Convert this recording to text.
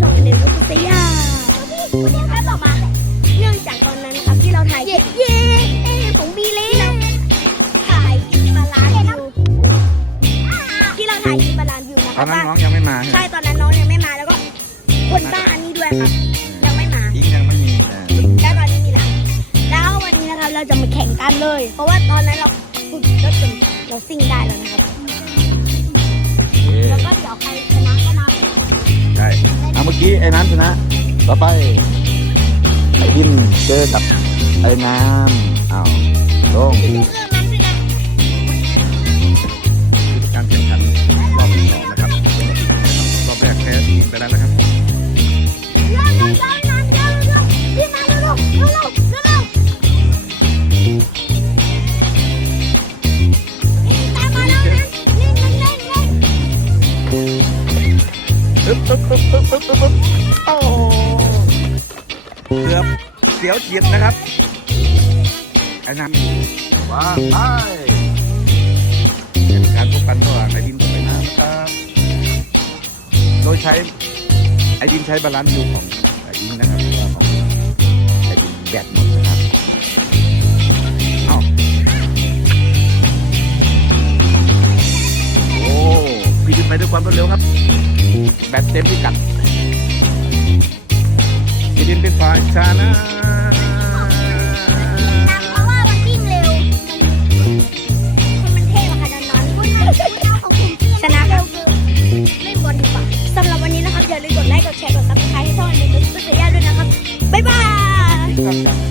ช่องเดวิดสยาวันนี้ครับต่อมาเนื่องจากตอนนั้นครับที่เราถ่ายเย้เย้เอ้ผมบีเล่ถ่ายบาลานอยู่ที่เราถ่ายบาลานอยู่นะตคอรันบนั้นว่าน้องยังไม่มาใช่ไหมใช่ตอนนั้นน้องยังไม่มาแล้วก็คนบ้าอันนี้ด้วยครับยังไม่มา อิงยังไม่มีเออแล้วตอนนี้มีแล้วแล้ววันนี้นะครับเราจะมาแข่งกันเลย เพราะว่าตอนนั้นเราฝึกรถจนเราซิ่งได้แล้วนะครับ โอเคแล้วก็เดี๋ยวใคร กี้ไอ้น้ำชนะ ต่อไป ไอ้ดินเจอกับไอ้น้ำอ้าวลงเครื่องนั้นสินะการแข่งขันรอบที่สองนะครับ รอบแรกแพ้ทีมไปแล้วนะครับร็วเร็วเร็วเร็วเร็วเร็วพี่มาเร็วเร็วเร็วเร็วเร็วเร็วนี่ตามมาแล้วนะเล่นเล่นเล่น ปึ๊บปึ๊บปึ๊บปึ๊บปึ๊บปึ๊บโอ้เกือบเสียวเฉียดนะครับไอ้น้ำว้าไปเป็นการพบกันระหว่างไอ้ดินกับไอ้น้ำนะครับโดยใช้ไอ้ดินใช้บาลานซ์ยูของไอ้ดินนะครับของไอ้ดินแบตหมดนะครับอ้าโอ้พี่ดินไปด้วยความรวดเร็วครับ แบบเต็มพิกัดกินเป็นฝ่ยชนะเพราะว่ามันวิ่เร็ว มันเท่ค่ะนอนพูดนของคุณชนะเร็วเกินไม่บนดีกว่าสำหรับวันนี้นะครับอย่าลืมกดไลค์กดแชร์กดติดตามให้ช่องอันนี้ด้วยสุดยอดด้วยนะครับ บ๊ายบาย